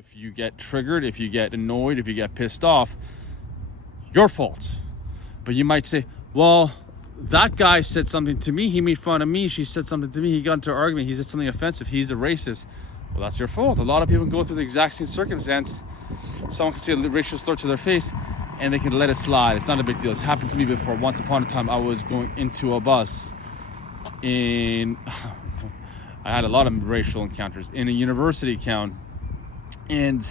if you get triggered, if you get annoyed, if you get pissed off, your fault. But you might say, well, that guy said something to me, he made fun of me, she said something to me, he got into an argument, he said something offensive, he's a racist. Well, that's your fault. A lot of people go through the exact same circumstance. Someone can say a racial slur to their face and they can let it slide. It's not a big deal. It's happened to me before. Once upon a time, I was going into a bus I had a lot of racial encounters in a university town, and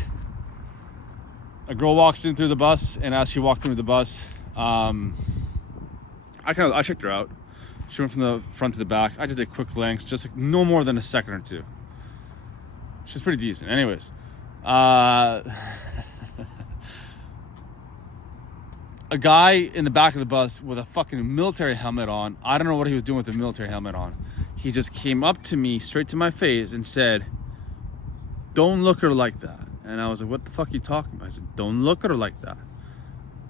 a girl walks in through the bus, and as she walked through the bus, I checked her out. She went from the front to the back. I just did quick glance, just no more than a second or two. She's pretty decent. Anyways, a guy in the back of the bus with a fucking military helmet on. I don't know what he was doing with the military helmet on. He just came up to me straight to my face and said, "Don't look at her like that." And I was like, "What the fuck are you talking about?" I said, "Don't look at her like that."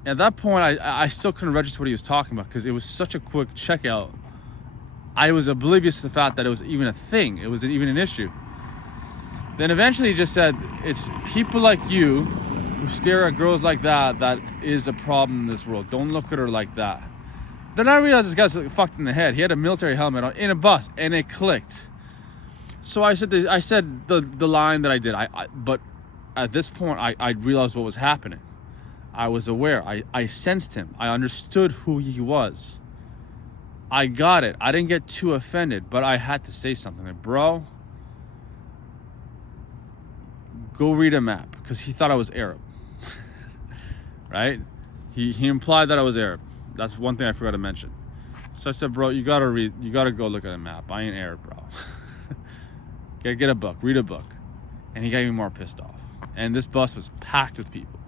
At that point, I still couldn't register what he was talking about because it was such a quick checkout. I was oblivious to the fact that it was even a thing. It was even an issue. Then eventually he just said, "It's people like you who stare at girls like that that is a problem in this world. Don't look at her like that." Then I realized this guy's fucked in the head. He had a military helmet on in a bus, and it clicked. So I said the line that I did. But at this point, I realized what was happening. I was aware. I sensed him. I understood who he was. I got it. I didn't get too offended, but I had to say something. Like, bro, go read a map, because he thought I was Arab. Right? He implied that I was Arab. That's one thing I forgot to mention. So I said, bro, you gotta go look at a map. I ain't Arab, bro. Get a book, read a book. And he got even more pissed off. And this bus was packed with people.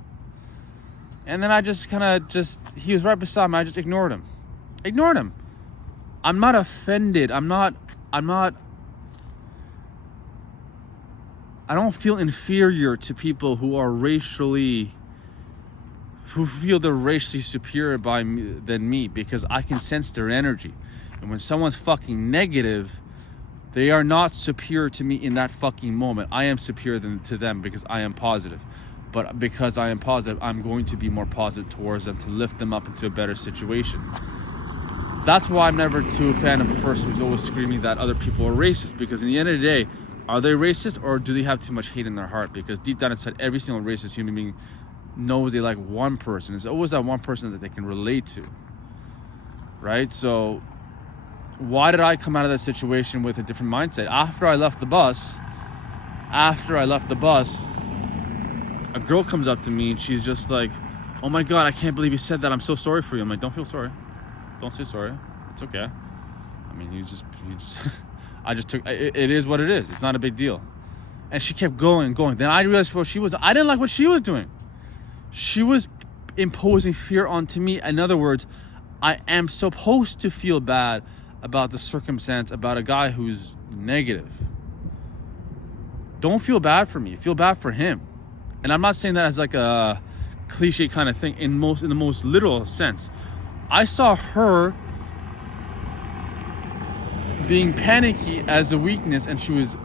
And then I just he was right beside me. I just ignored him. I'm not offended. I don't feel inferior to people who feel they're racially superior than me, because I can sense their energy. And when someone's fucking negative, they are not superior to me in that fucking moment. I am superior to them because I am positive. But because I am positive, I'm going to be more positive towards them to lift them up into a better situation. That's why I'm never too a fan of a person who's always screaming that other people are racist, because in the end of the day, are they racist, or do they have too much hate in their heart? Because deep down inside, every single racist human being knows they like one person. It's always that one person that they can relate to, right? So why did I come out of that situation with a different mindset? After I left the bus, a girl comes up to me and she's just like, "Oh my God, I can't believe you said that. I'm so sorry for you." I'm like, "Don't feel sorry. Don't say sorry. It's okay. I mean, you just I just took it. It is what it is. It's not a big deal." And she kept going. Then I realized I didn't like what she was doing. She was imposing fear onto me. In other words, I am supposed to feel bad about the circumstance, about a guy who's negative. Don't feel bad for me. Feel bad for him. And I'm not saying that as like a cliche kind of thing. In the most literal sense, I saw her being panicky as a weakness, and she was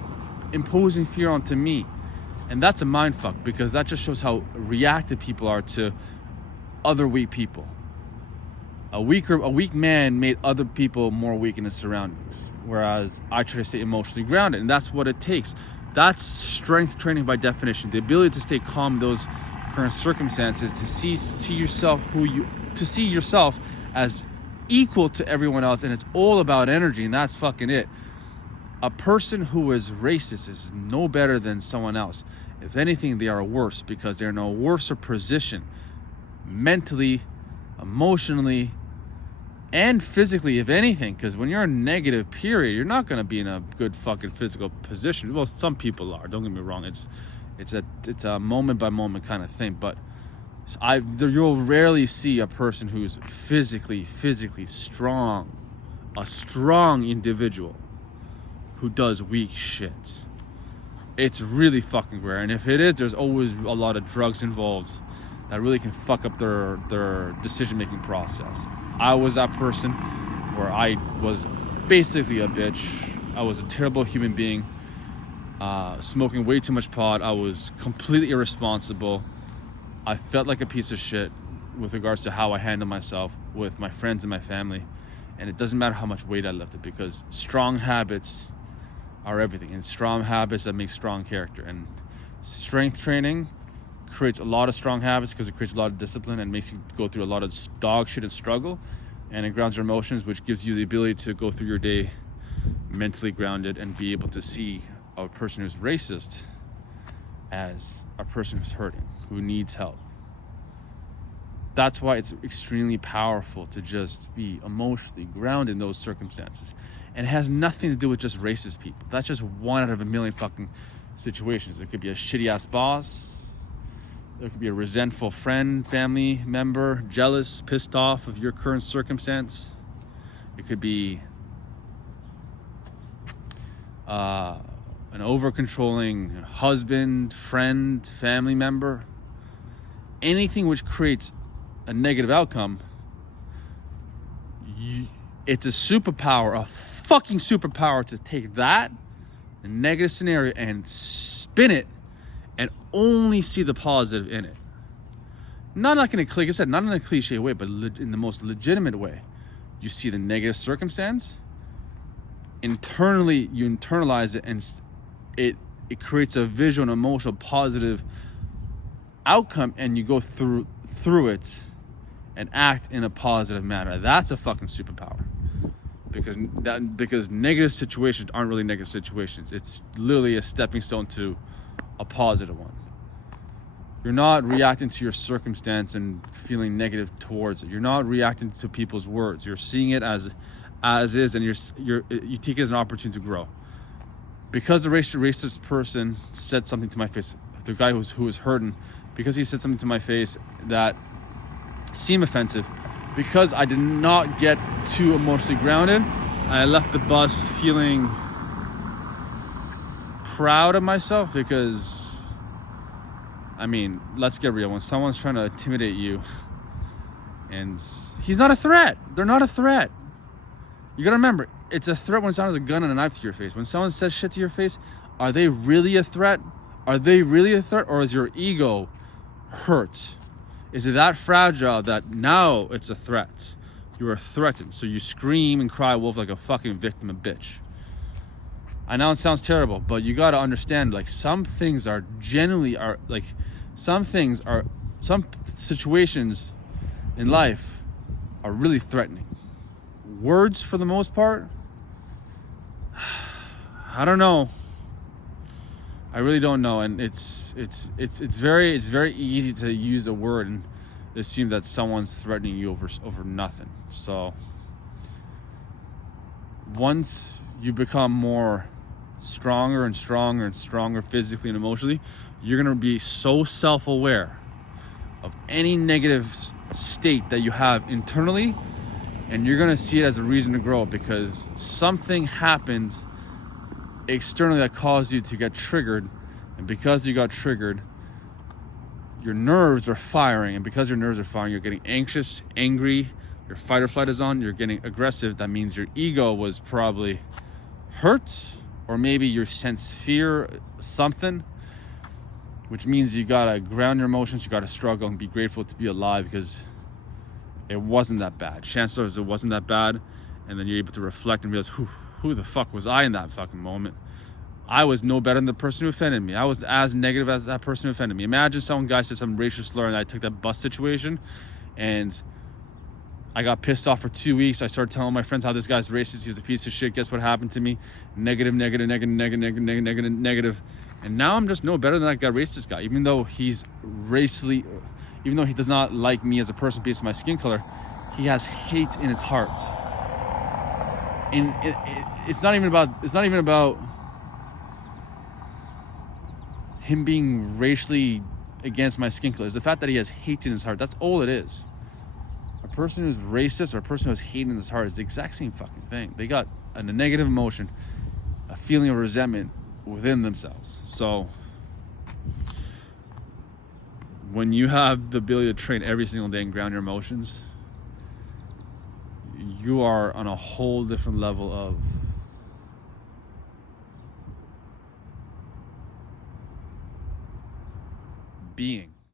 imposing fear onto me. And that's a mind fuck, because that just shows how reactive people are to other weak people. A weak man made other people more weak in his surroundings, whereas I try to stay emotionally grounded, and that's what it takes. That's strength training by definition. The ability to stay calm in those current circumstances, to see yourself as equal to everyone else, and it's all about energy, and that's fucking it. A person who is racist is no better than someone else. If anything, they are worse, because they're in a worse position mentally, emotionally, and physically, if anything. Because when you're in negative period, you're not going to be in a good fucking physical position. Well, some people are, don't get me wrong. It's a moment by moment kind of thing, but you'll rarely see a person who's physically strong, a strong individual who does weak shit. It's really fucking rare. And if it is, there's always a lot of drugs involved that really can fuck up their decision-making process. I was that person where I was basically a bitch. I was a terrible human being. smoking way too much pot. I was completely irresponsible. I felt like a piece of shit with regards to how I handle myself with my friends and my family. And it doesn't matter how much weight I lifted, because strong habits are everything, and strong habits that make strong character. And strength training creates a lot of strong habits because it creates a lot of discipline and makes you go through a lot of dog shit and struggle, and it grounds your emotions, which gives you the ability to go through your day mentally grounded and be able to see a person who's racist as a person who's hurting, who needs help. That's why it's extremely powerful to just be emotionally grounded in those circumstances. And it has nothing to do with just racist people. That's just one out of a million fucking situations. There could be a shitty ass boss. There could be a resentful friend, family member, jealous, pissed off of your current circumstance. It could be an over-controlling husband, friend, family member. Anything which creates a negative outcome, it's a superpower, a fucking superpower, to take that a negative scenario and spin it and only see the positive in it. Not like in a, like I said, not in a cliche way, but in the most legitimate way. You see the negative circumstance, internally you internalize it, and it creates a visual and emotional positive outcome, and you go through it and act in a positive manner. That's a fucking superpower. Because negative situations aren't really negative situations. It's literally a stepping stone to a positive one. You're not reacting to your circumstance and feeling negative towards it. You're not reacting to people's words. You're seeing it as is, and you take it as an opportunity to grow. Because the racist person said something to my face, the guy who was hurting, because he said something to my face that seemed offensive, because I did not get too emotionally grounded, I left the bus feeling proud of myself. Because, I mean, let's get real. When someone's trying to intimidate you, and he's not a threat. They're not a threat. You gotta remember, it's a threat when someone has a gun and a knife to your face. When someone says shit to your face, are they really a threat? Are they really a threat? Or is your ego hurt? Is it that fragile that now it's a threat? You are threatened, so you scream and cry wolf like a fucking victim, a bitch. I know it sounds terrible, but you gotta understand, like, some situations in life are really threatening. Words, for the most part, I don't know. I really don't know, and it's very easy to use a word and assume that someone's threatening you over nothing. So once you become more stronger and stronger physically and emotionally, you're gonna be so self-aware of any negative state that you have internally, and you're gonna see it as a reason to grow, because something happened externally that caused you to get triggered, and because you got triggered, your nerves are firing, and because your nerves are firing, you're getting anxious, angry, your fight or flight is on, you're getting aggressive. That means your ego was probably hurt, or maybe you sense fear, something, which means you gotta ground your emotions, you gotta struggle and be grateful to be alive, because it wasn't that bad. Chances are it wasn't that bad, and then you're able to reflect and realize, who the fuck was I in that fucking moment? I was no better than the person who offended me. I was as negative as that person who offended me. Imagine some guy said some racial slur and I took that bus situation and I got pissed off for 2 weeks. I started telling my friends how this guy's racist, he's a piece of shit. Guess what happened to me? Negative. And now I'm just no better than that guy, racist guy. Even though he does not like me as a person based on my skin color, he has hate in his heart. And it's not even about him being racially against my skin color. It's the fact that he has hate in his heart. That's all it is. A person who's racist or a person who has hate in his heart is the exact same fucking thing. They got a negative emotion, a feeling of resentment within themselves. So when you have the ability to train every single day and ground your emotions, you are on a whole different level of being.